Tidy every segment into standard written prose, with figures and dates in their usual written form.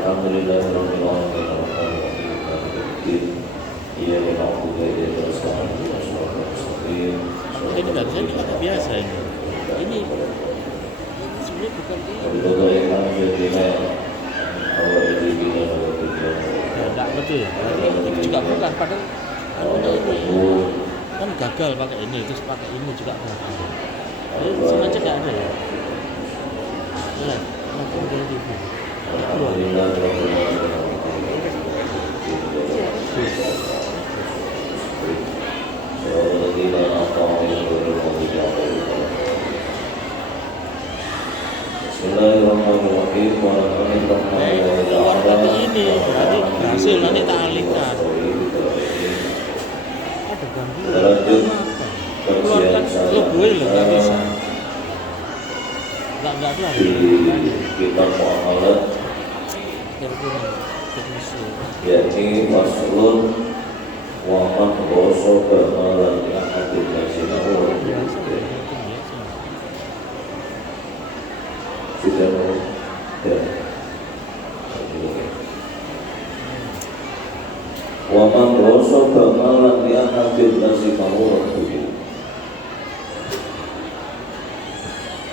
Alhamdulillahirabbil alamin. Saya ini pakai biasa ini. Ini sebenarnya bukan ini. Ya, enggak betul ya. Ini juga bukan. Padahal anunya ini kan gagal pakai ini, terus pakai ini juga gagal. Ini sengaja nggak ada ya. Ya, makin dari TV. Bismillahirrahmanirrahim. Keluar nanti ini berarti berhasil, nanti tak alihkan. Ada gangguan apa? Keluarkan logo loh, nggak bisa. Nggak keluar. Kita muamalah yakni faslun wa man ghaso bamalan yang hadir nasinahu sudah ya wa man ghaso bamalan yang hadir nasinahu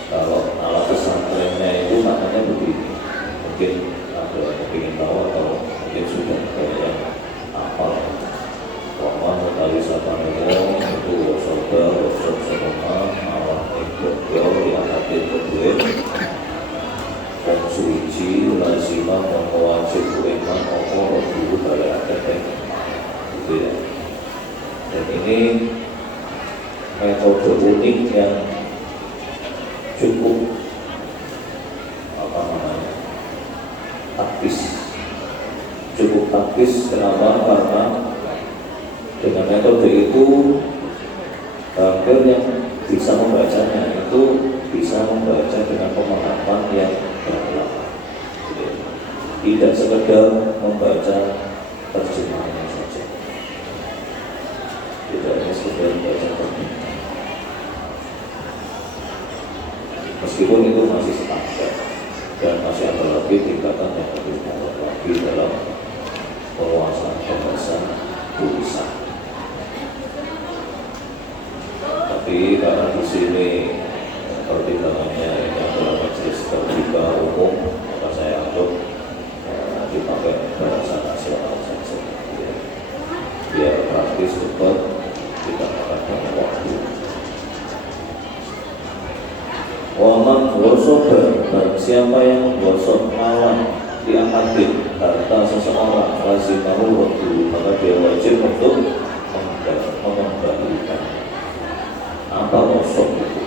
kalau ala pesantrennya itu maknanya begini, mungkin ada yang ingin tahu atau mungkin sudah kayak apa waman kali sapannya itu saudara saudara malah ikut yang hadir kedua dan suci lazimah mewajib iman Allah dulu pada akhirnya gitu ya. Dan ini metode unik yang cukup apa namanya taktis, cukup taktis. Kenapa? Karena dengan metode itu hampir yang bisa membacanya itu bisa membaca dengan pemahaman yang beragam, tidak sekedar membaca terjemahannya saja, tidak hanya sekedar membaca terjemahan. Meskipun itu masih standar dan masih ada lagi tingkatan yang lebih bawah lagi dalam penguasaan bahasa tulisan. Tapi karena di sini pertimbangannya ini adalah majelis terbuka umum, maka saya anggap dipakai bahasa nasional saja, biar praktis cepat, tidak akan waktu. Waman gosok dan siapa yang menggosok malam diangkatin harta seseorang lazimahu waktu, maka dia wajib untuk mengembalikan. Apa gosok itu?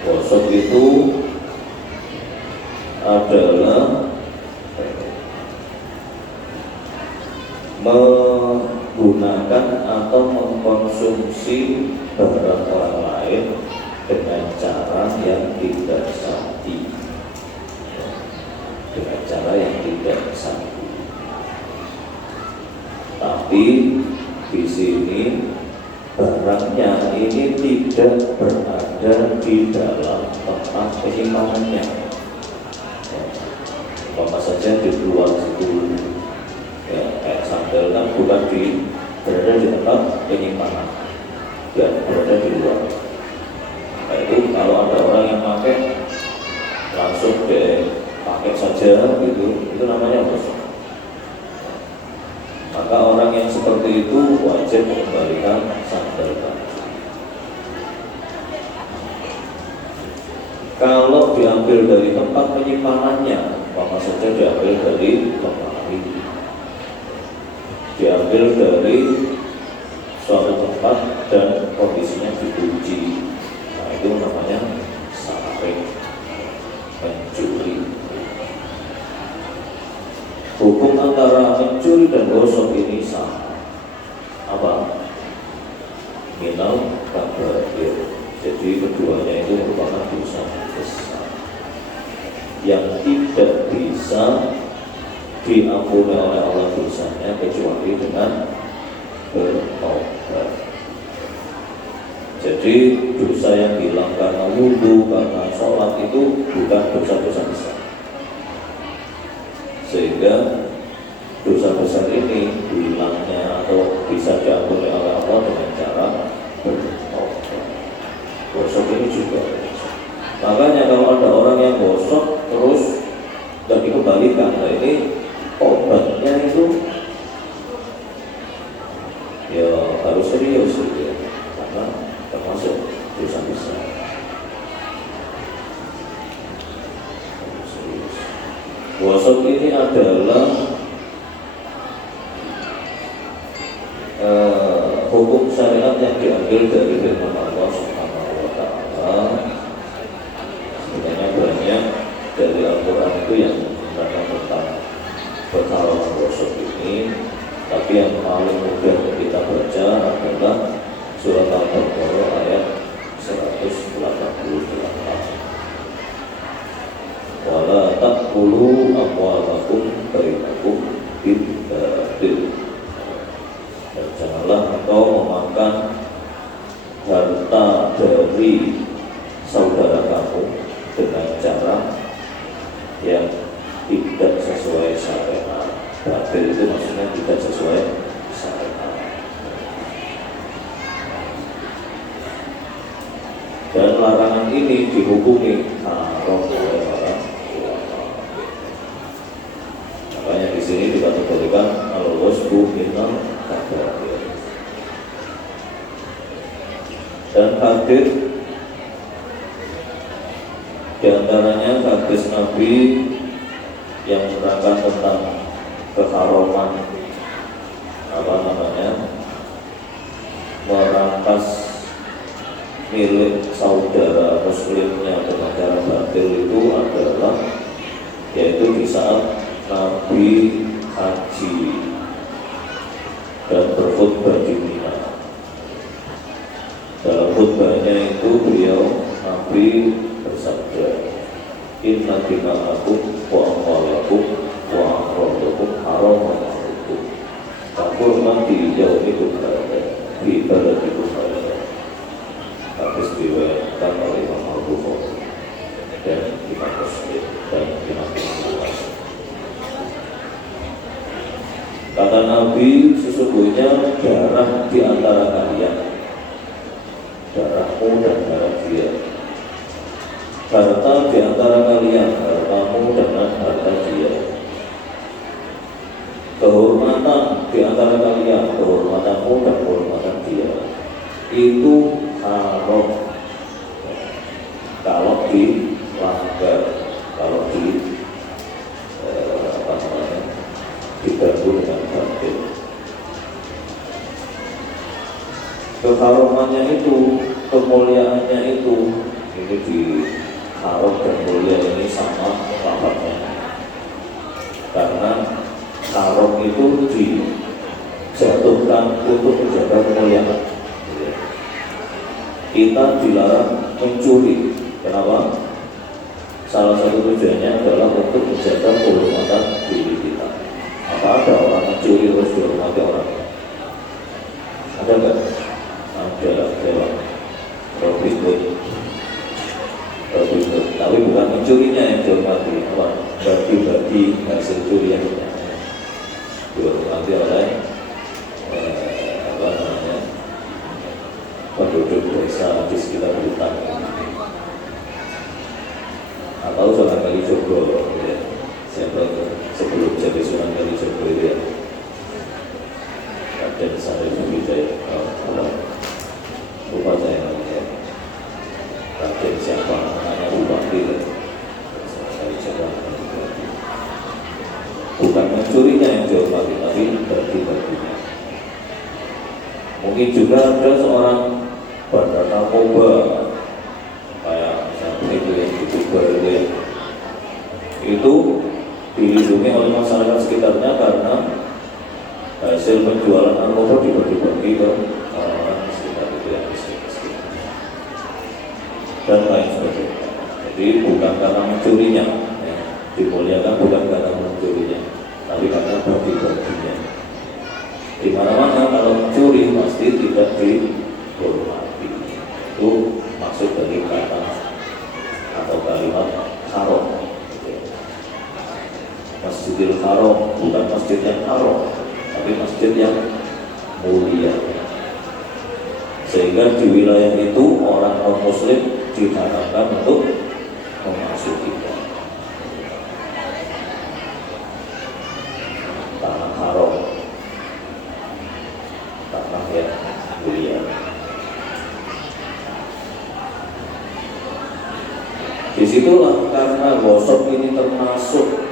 Gosok itu adalah menggunakan atau mengkonsumsi barang orang lain dengan cara yang tidak syar'i, dengan cara yang tidak syar'i. Tapi di sini barangnya ini tidak berada di dalam tempat penyimpanannya. Apa saja di luar situ, ya, kayak sandal kan bukan berada di tempat penyimpanan dan berada di luar. Nah itu kalau ada orang yang pakai langsung pakai saja gitu, itu namanya gosok. Maka orang yang seperti itu wajib mengembalikan sandal baju. Kalau diambil dari tempat penyimpanannya, maka saja diambil dari lemari, diambil dari suatu tempat dan kondisinya dikunci. Nah itu namanya sarik, mencuri. Hukum antara mencuri dan gosok ini sama. Apa? Minal kabair. Jadi keduanya itu merupakan dosa besar yang tidak bisa diampuni oleh Allah dosanya kecuali dengan bertobat. Jadi dosa yang hilang karena wudhu, karena sholat itu bukan dosa-dosa besar. Sehingga dosa besar ini hilangnya atau bisa diampuni oleh makanya kalau ada orang yang gosok terus nggak dikembalikan, nah ini obatnya itu ya harus serius gitu ya, karena termasuk dosa besar. Serius. Gosok ini adalah hukum syariat yang diambil dari firman Allah Subhanahu wa Ta'ala. Sebenarnya banyak dari Al-Quran itu yang menceritakan tentang perkara gosok ini, tapi yang paling mudah kita baca adalah surat Al-Baqarah ayat 188. Wala taqulu amwalakum bainakum bil batil. Dan janganlah engkau memakan harta dari saudara kamu dengan cara yang tidak sesuai syariat. Batil itu maksudnya tidak sesuai syariat. Dan larangan ini dihukumi haram oleh para ulama. Makanya di sini dikategorikan al-wasbu minal kabair. Dan hadis diantaranya hadis Nabi yang menerangkan tentang keharaman merampas milik saudara muslimnya dengan cara batil itu adalah yaitu di saat Nabi haji dan berkhutbah di Mina. Dalam khutbahnya itu beliau Nabi bersabda, Inna dima'akum wa amwalakum wa amwalakum haramun alaikum kahurmati yaumikum hadza fi baladikum hadza. Hadis diriwayatkan oleh Imam Al-Bukhari dan Imam Muslim dan Imam Ahmad. Kata Nabi, sesungguhnya darah di antara kalian, darahmu dan darah dia, harta di antara kalian, hartamu dan harta dia, kehormatan di antara kalian, kehormatanmu dan kehormatan dia, itu haram kalau dilanggar, kalau diganggu dengan batil. Keharumannya itu, kemuliaannya itu, ini di haram dan mulia ini sama lafadznya, karena haram itu dijatuhkan untuk menjaga kemuliaan. Kita dilarang mencuri. Kenapa? Salah satu tujuannya adalah untuk menjaga kehormatan diri kita. Apa ada orang mencuri terus dihormati orang? Ada nggak? Ada. Robin Hood. Tapi bukan mencurinya yang dihormati, apa? Bagi-bagi hasil curiannya dihormati oleh penduduk desa di sekitar hutan atau Sunan Kalijogo ya. Siapa sebelum jadi Sunan Kalijogo itu ya, Raden Sarif Wijaya, lupa saya namanya, Raden siapa namanya, Bupati Sunan Kalijogo. Bukan mencurinya yang dihormati, tapi bagi-baginya. Mungkin juga ada seorang bandar narkoba kayak misalnya itu yang youtuber itu ya, itu dilindungi oleh masyarakat sekitarnya karena hasil penjualan narkoba dibagi-bagi ke orang sekitar itu yang miskin dan lain sebagainya. Jadi bukan karena mencurinya ya, dimuliakan bukan karena mencurinya, tapi karena bagi-baginya. Di mana-mana kalau mencuri pasti tidak dihormati. Itu maksud dari kata atau kalimat haram. Masjidil Haram bukan masjid yang haram, tapi masjid yang mulia. Sehingga di wilayah itu orang non-muslim diharapkan untuk Disitulah karena gosok ini termasuk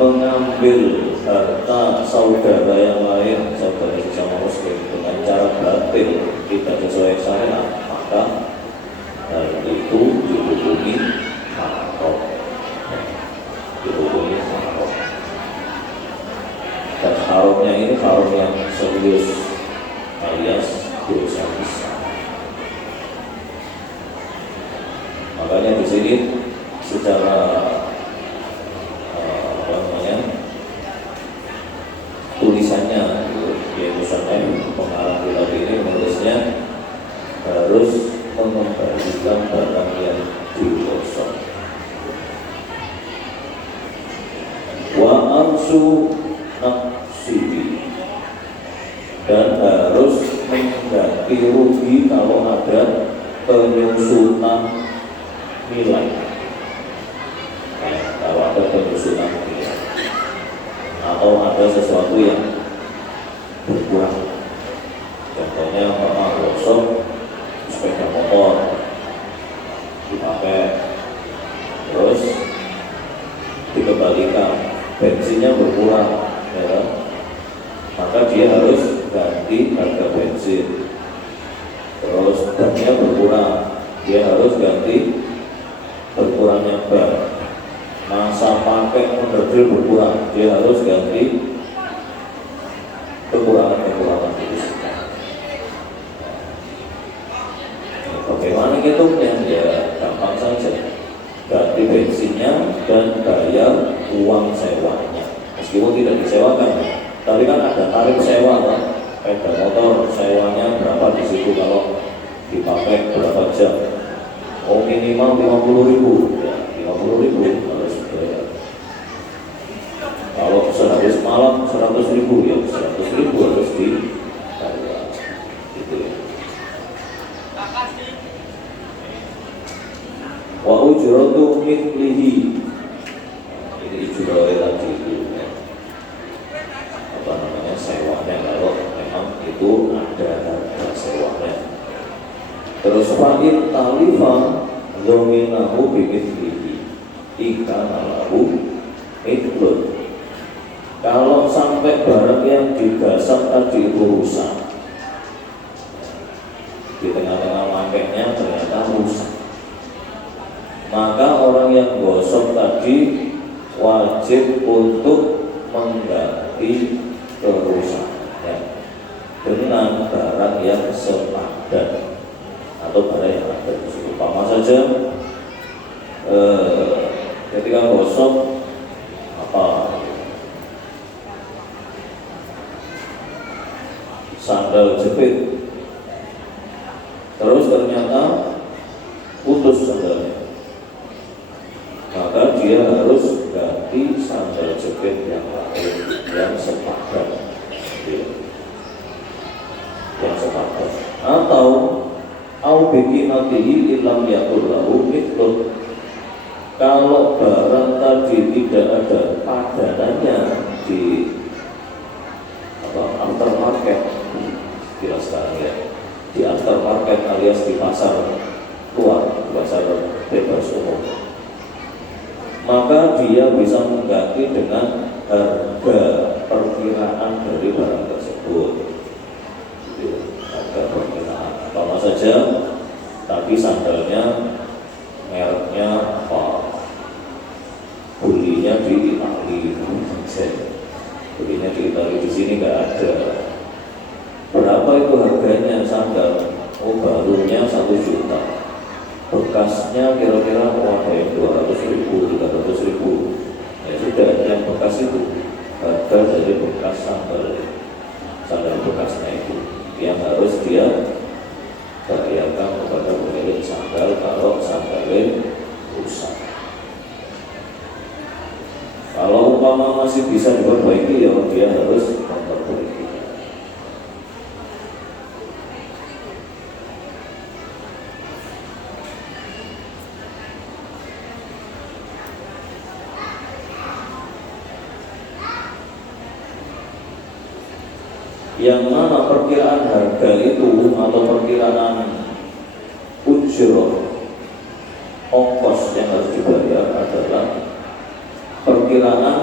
mengambil harta saudara yang lain, saudara sesama muslim dengan cara batil tidak sesuai syariat, maka hal itu dihukumi haram. Dihukumi haram. Dan haramnya ini haram yang serius alias dosa besar. Makanya di sini secara tulisannya di musannaf pengarang kitab ini menulisnya harus mengembalikan barang yang digosok. Wa arsu nafsihi, dan harus mengganti rugi kalau ada penyusutan nilai. Kalau ada penyusutan nilai atau ada sesuatu yang berkurang, contohnya pernah gosok sepeda motor dipakai terus dikembalikan, bensinnya berkurang, ya, maka dia harus ganti harga bensin. Terus bannya berkurang, dia harus ganti berkurangnya ban. Masa pakai onderdil berkurang, dia harus ganti kekurangan itu. Bagaimana hitungnya? Ya gampang saja, ganti bensinnya dan bayar uang sewanya, meskipun tidak disewakan, tapi kan ada tarif sewa kan, sepeda motor sewanya berapa di situ kalau dipakai berapa jam. Oh minimal 50.000, ya 50.000 harus bayar. Kalau sehari semalam 100.000, ya 100.000 harus dibayar. Gitu ya. Wa ujratu mithlihi, ini ujrah tadi itu ya. Apa namanya, sewanya, kalau memang itu ada harga sewanya. Terus fa'in talifa dominahu bimithlihi ikan lahu mithlun. Kalau sampai barang yang digasap tadi itu rusak, di tengah-tengah makainya ternyata rusak, maka orang yang gosok tadi wajib untuk mengganti kerusakannya dengan barang yang sepadan atau barang yang ada di situ. Umpama saja ketika gosok sandal jepit, terus ternyata putus sandalnya, maka dia harus ganti sandal jepit yang lain yang sepadan, yang sepadan. Atau biqimatihi illam yakul lahu mithlun, kalau barang tadi tidak ada padanannya di aftermarket, istilah sekarang ya, di aftermarket alias di pasar luar, pasar bebas umum, maka dia bisa mengganti dengan harga perkiraan dari barang tersebut. Harga perkiraan. Apa saja, tapi sandalnya mereknya apa, belinya di Itali, belinya di Itali, di sini nggak ada. Berapa itu harganya sandal? Oh barunya 1 juta, bekasnya kira-kira ada yang 200.000, 300.000. Ya sudah, yang bekas itu harga dari bekas sandal bekasnya itu yang harus dia bayarkan kepada pemilik sandal kalau sandalnya rusak. Kalau umpama masih bisa diperbaiki, ya dia harus memperbaiki. Yang mana perkiraan harga itu atau perkiraan ujroh ongkos yang harus dibayar adalah perkiraan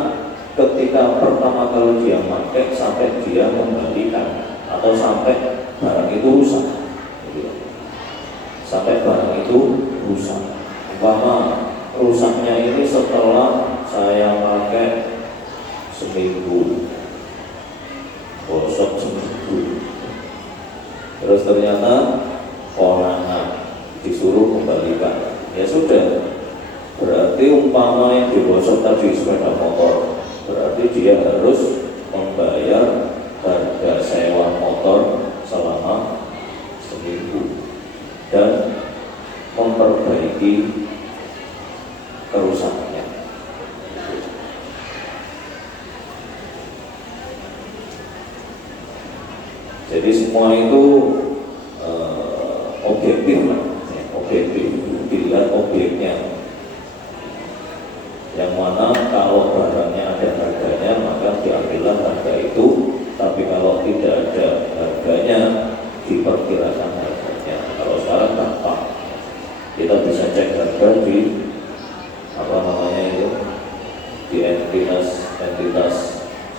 ketika pertama kali dia pakai sampai dia kembalikan atau sampai barang itu rusak, sampai barang itu rusak. Umpama rusaknya ini setelah saya pakai seminggu, gosok seminggu, terus ternyata konangan disuruh kembalikan, ya sudah, berarti umpama yang digosok tadi sepeda motor, berarti dia harus membayar harga sewa motor selama seminggu dan memperbaiki kerusakannya. Jadi semua itu objektif lah, objektif, dilihat objeknya. Yang mana kalau barangnya ada harganya maka diambillah harga itu, tapi kalau tidak ada harganya diperkirakan harganya. Kalau sekarang gampang, kita bisa cek harga di apa namanya itu, di entitas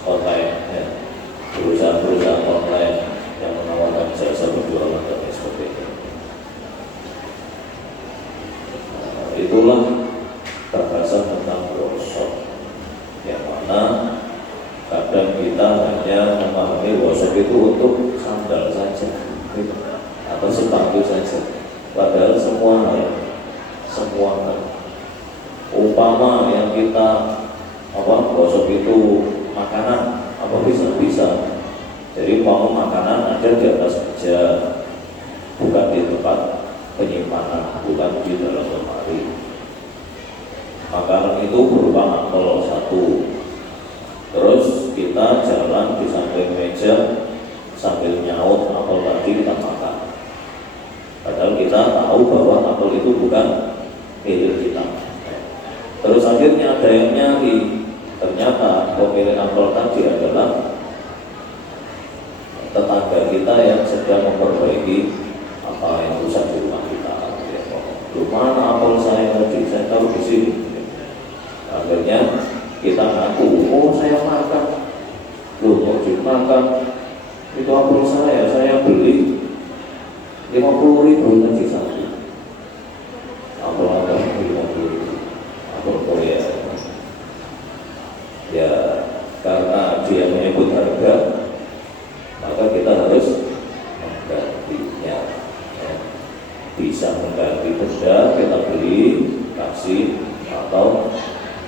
online, ya. Perusahaan-perusahaan online yang menawarkan jasa penjualan dan lain sebagainya. Itulah bahasan tentang workshop, yang mana kadang kita hanya memahami workshop itu untuk sandal saja atau sepatu saja, padahal semua hal umpama yang kita workshop itu makanan apa bisa. Jadi mau makanan ada di atas meja, bukan di tempat penyimpanan, bukan di dalam lemari. Makanan itu berupa apel satu, terus kita jalan di samping meja sambil nyaut apel tadi kita makan, padahal kita tahu bahwa apel itu bukan milik kita. Terus akhirnya ada yang nyari, ternyata pemilik apel tadi adalah tetangga kita yang sedang memperbaiki apa yang rusak di rumah kita. Mana apel saya tadi, saya tahu di sini. Akhirnya kita ngaku, oh saya makan, loh mau dimakan, itu apel saya beli 50.000 tadi satu. Apel 50.000, apel Korea. Ya karena dia menyebut harga, maka kita harus menggantinya. Bisa mengganti benda kita beli, kasih, atau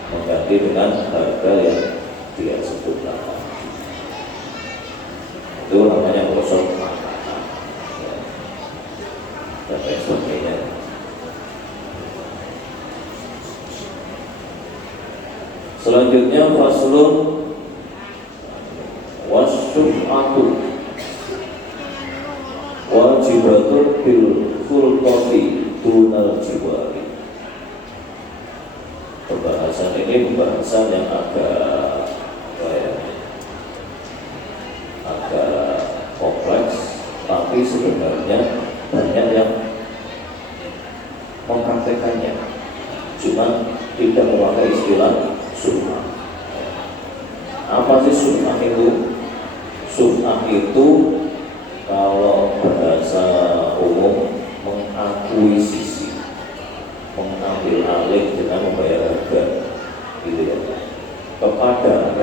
mengganti dengan harga yang dia sebutkan. Itu namanya workshop makanan, ya, dan lain sebagainya. Selanjutnya faslun wasyuf'atu wajibatun bil fulqati dunal jiwari. Pembahasan ini pembahasan yang agak kompleks, tapi sebenarnya banyak yang mempraktekannya, cuma tidak memakai istilah sunnah. Apa sih sunnah itu? Sunnah itu kalau bahasa umum mengakuisisi, mengambil alih dengan membayar harga, gitu ya, kepada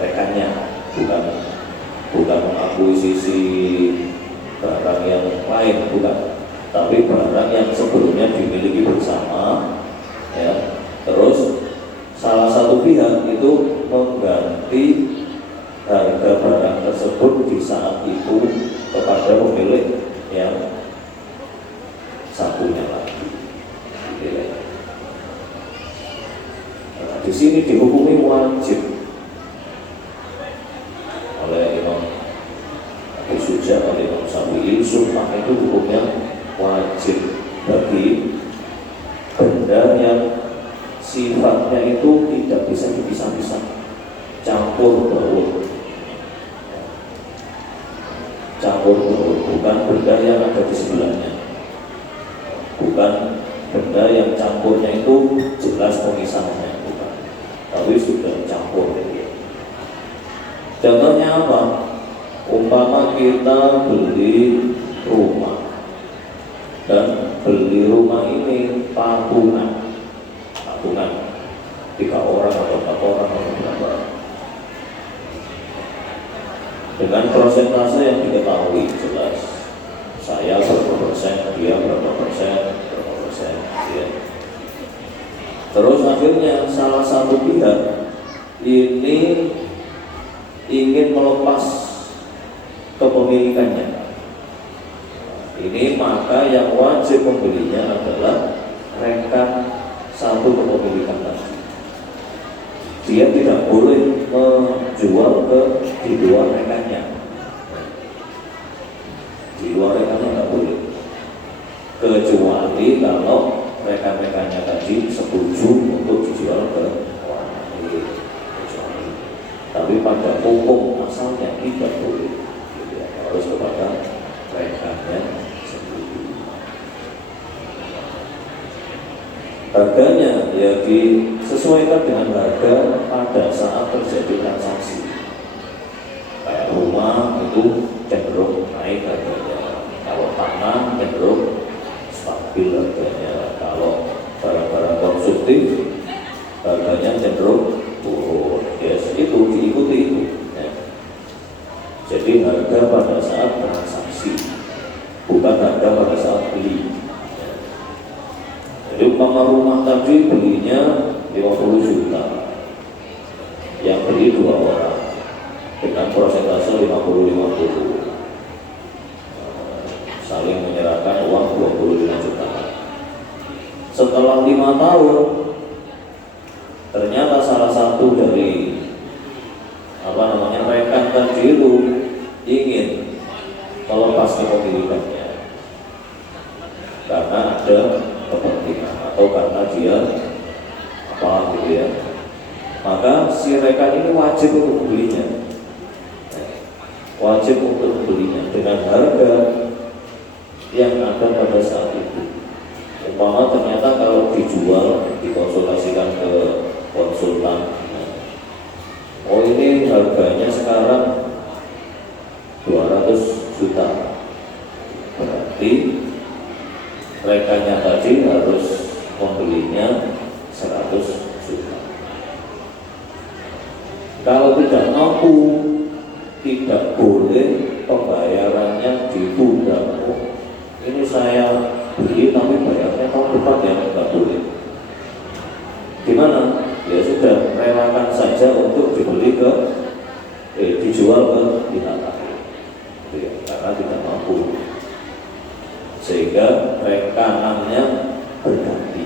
rekannya, bukan mengakuisisi barang yang lain, bukan, tapi barang yang sebelumnya dimiliki bersama, ya. Terus salah satu pihak itu mengganti harga barang tersebut di saat itu kepada pemilik yang satunya lagi. Nah, di sini dihukumi wajib oleh Imam Abu Suja, oleh Imam Syafi'i. Sunnah itu hukumnya wajib bagi benda yang sifatnya itu tidak bisa dipisah-pisah, campur baur, bukan benda yang ada di sebelahnya. bukan benda yang campurnya itu jelas pemisahannya, bukan, tapi sudah campur. Contohnya apa? Umpama kita beli rumah, dan beli rumah ini patungan 3 orang atau 4 orang atau berapa, dengan persentase yang diketahui jelas, saya berapa persen, dia berapa persen, ya. Terus akhirnya salah satu pihak ini ingin melepas kepemilikannya. Ini maka yang wajib membelinya adalah rekan satu kepemilikan tadi. Dia tidak boleh menjual di luar rekannya. Di luar rekannya tidak boleh, kecuali kalau rekan-rekannya tadi setuju untuk dijual ke orang lain. Tapi pada hukum asalnya tidak boleh, harus kepada rekannya sendiri. Harganya ya disesuaikan dengan harga pada saat terjadi transaksi. Kayak rumah itu cenderung naik harganya, kalau tanah cenderung stabil harganya, kalau barang-barang konsumtif harganya cenderung turun. Yes, itu diikuti itu. Ya. Jadi harga pada saat transaksi, bukan harga pada saat beli. Ya. Jadi umpama rumah tadi belinya 50 juta, yang beli 2 orang dengan persentase 50-50, saling menyerahkan uang 25 juta. Setelah 5 tahun, ternyata salah satu dari rekan tadi itu ingin melepas kepemilikannya karena ada kepentingan atau karena dia gitu ya, maka si rekan ini wajib untuk membelinya, dengan harga yang ada pada saat itu. Umpama ternyata kalau dijual, dikonsultasikan ke konsultan, oh ini harganya sekarang 200 juta, berarti rekannya tadi harus membelinya 100 juta. Kalau tidak mampu, tidak boleh pembayarannya ditunda. Oh, ini saya beli tapi bayarnya tahun depan, ya nggak boleh. Gimana? Ya sudah, relakan saja untuk dijual ke pihak lain, ya, karena tidak mampu, sehingga rekanannya berganti.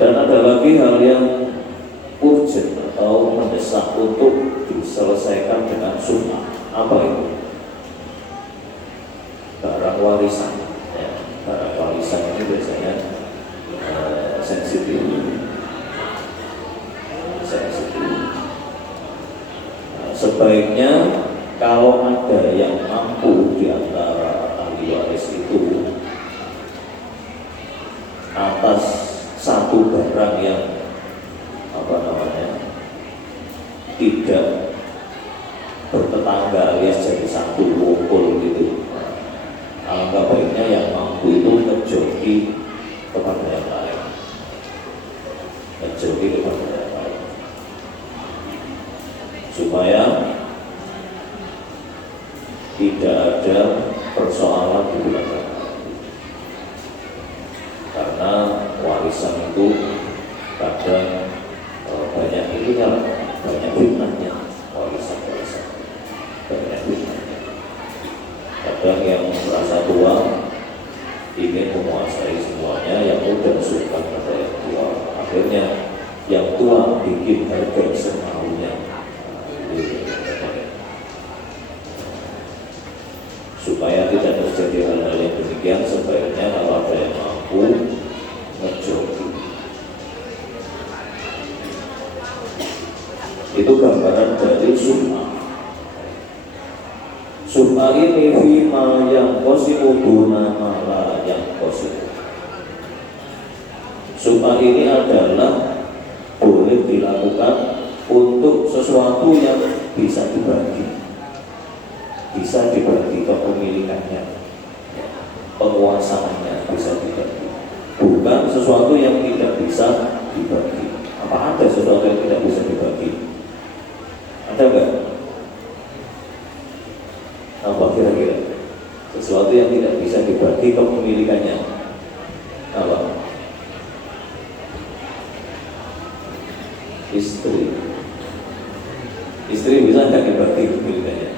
Dan ada lagi hal yang urgent atau mendesak untuk diselesaikan dengan sunnah. Apa itu? Barang warisan. Ya, barang warisan ini biasanya sensitif. Sebaiknya kalau ada yang mampu di antara ahli waris itu atas satu barang yang tidak bertetangga alias jadi satu kumpul gitu, alangkah baiknya yang mampu itu ngejoki kepada yang lain, supaya tidak ada persoalan di belakang. Karena warisan itu kadang banyak fitnahnya, warisan banyak fitnahnya. Kadang yang merasa tua ingin menguasai semuanya, yang muda suka pada yang tua. Akhirnya yang tua bikin harga semaunya. Supaya tidak terjadi hal-hal yang demikian, sebaiknya kalau ada yang mampu ngejoki. Itu gambaran dari sunnah Subha ini fima yang qasimu guna mala yang qasimu. Subha ini adalah boleh dilakukan untuk sesuatu yang bisa dibagi, bisa dibagi kepemilikannya, penguasaannya bisa dibagi, bukan sesuatu yang tidak bisa dibagi. Apa ada sesuatu yang tidak bisa dibagi? Ada enggak? Apa kira-kira? Sesuatu yang tidak bisa dibagi kepemilikannya apa? Istri bisa nggak dibagi kepemilikannya?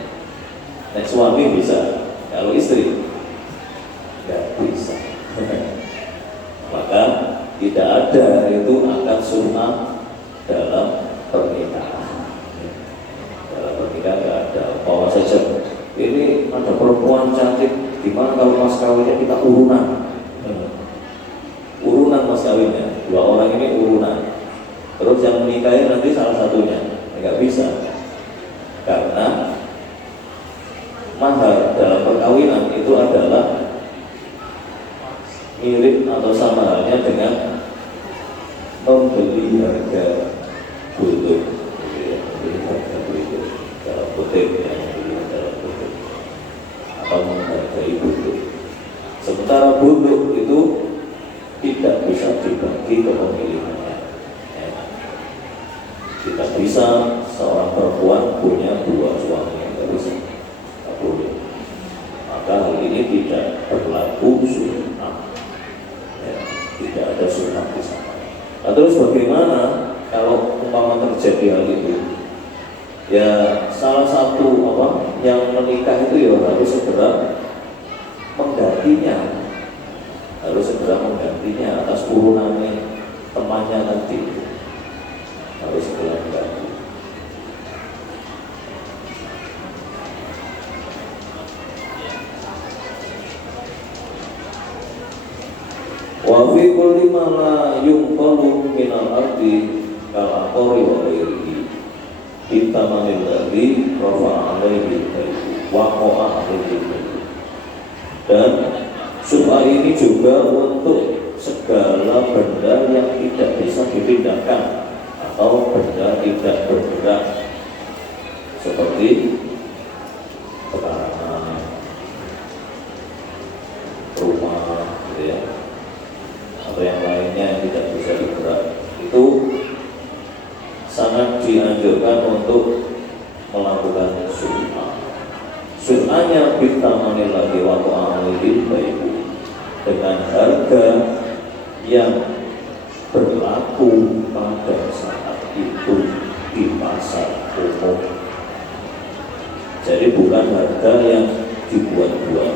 Nah, suami bisa, kalau istri nggak bisa. Maka tidak ada itu akan sunnah dalam pernikahan. Dalam pernikahan nggak ada bahwa saja ini ada perempuan cantik, gimana kalau mas kawinnya kita urunan? Urunan mas kawinnya, dua orang ini urunan. Terus yang menikahi nanti salah satunya, nggak bisa. Karena mahar dalam perkawinan itu adalah mirip atau sama halnya dengan membeli harga butuh, membeli harga butuh dalam kutip yang atau menghargai butuh. Sementara butuh itu tidak bisa dibagi kepemilikannya. Tidak bisa seorang perempuan punya dua suami, tidak bisa, tidak boleh. Maka hal ini tidak berlaku sunnah. Tidak ada sunnah di sana. Nah, terus bagaimana kalau umpama terjadi hal itu? Ya salah satu yang menikah itu ya harus segera menggantinya, atas urunannya temannya nanti, harus segera mengganti. Wa fi kulli ma la yunqalu minal ardi kal aqari wa ghairihi bitamanil ladzi rafa'a alaihi waqa'a alaihi. Dan subha ini juga untuk segala benda yang tidak bisa dipindahkan atau benda tidak bergerak seperti pekarangan, rumah, gitu ya, atau yang lainnya yang tidak bisa bergerak. Itu sangat dianjurkan untuk melakukan sunnah. Sunnahnya bitamanil ladzi waqa'a alaihi bai'u, dengan harga yang berlaku pada saat itu di pasar umum. Jadi bukan harga yang dibuat-buat,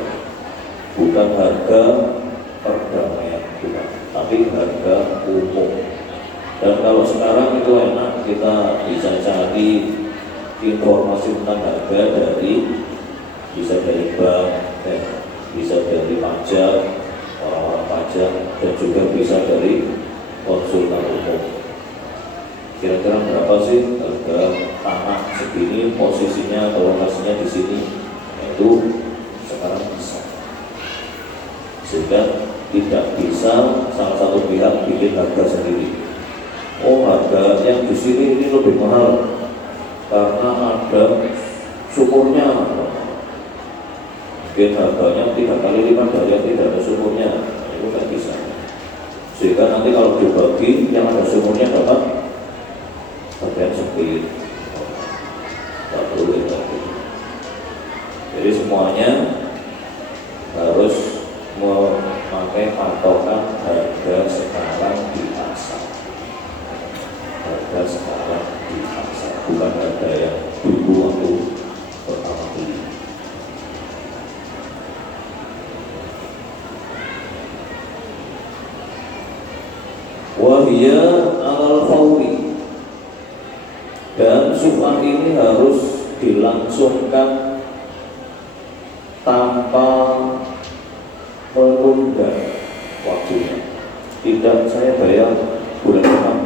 bukan harga perdamaian, bukan, tapi harga umum. Dan kalau sekarang itu enak, kita bisa cari informasi tentang harga bisa dari bank, bisa dari pajak, orang-orang pajak, dan juga bisa dari konsultan umum. Kira-kira berapa sih harga tanah segini, posisinya atau lokasinya di sini? Itu sekarang bisa. Sehingga tidak bisa salah satu pihak bikin harga sendiri. Oh, harga yang di sini ini lebih mahal karena ada sumurnya. Mungkin harganya 3 kali lipat dari yang tidak ada sumurnya. Itu nggak bisa. Sehingga nanti kalau dibagi yang ada sumurnya dapat bagian sempit. Tidak boleh lagi. Jadi semuanya harus memakai patokan harga sekarang di pasar. Harga sekarang di pasar, bukan harga yang dulu waktu pertama beli. Wahia al-fawri, dan subhan ini harus dilangsungkan tanpa menunda waktunya. Tidak saya bayar bulan depan,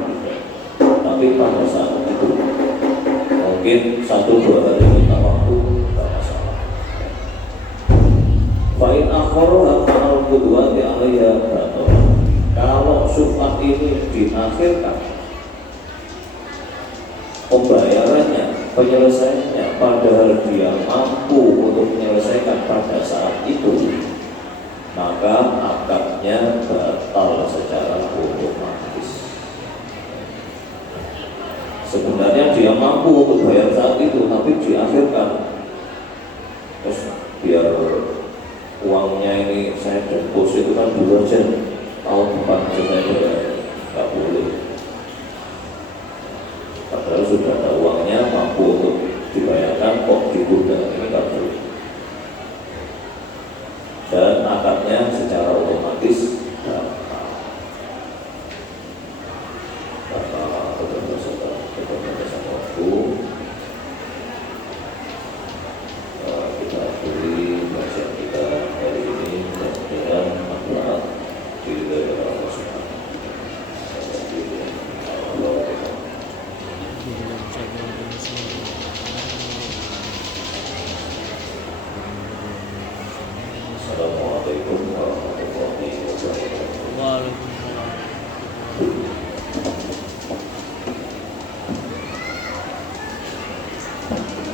tapi pada saat itu mungkin 1-2 hari minta waktu, tidak masalah. Fa'in akhoroha ma'al qudwati alaiha batal. Kalau syubhat ini diakhirkan, pembayarannya, penyelesaiannya, padahal dia mampu untuk menyelesaikan pada saat itu, maka akadnya batal secara otomatis. Sebenarnya dia mampu untuk bayar saat itu, tapi diakhirkan. Terus biar uangnya ini saya deposit itu kan dulu aja, tahun depan aja saya bayar, nggak boleh. Padahal sudah ada uangnya, mampu untuk dibayarkan, kok ditunda. Ini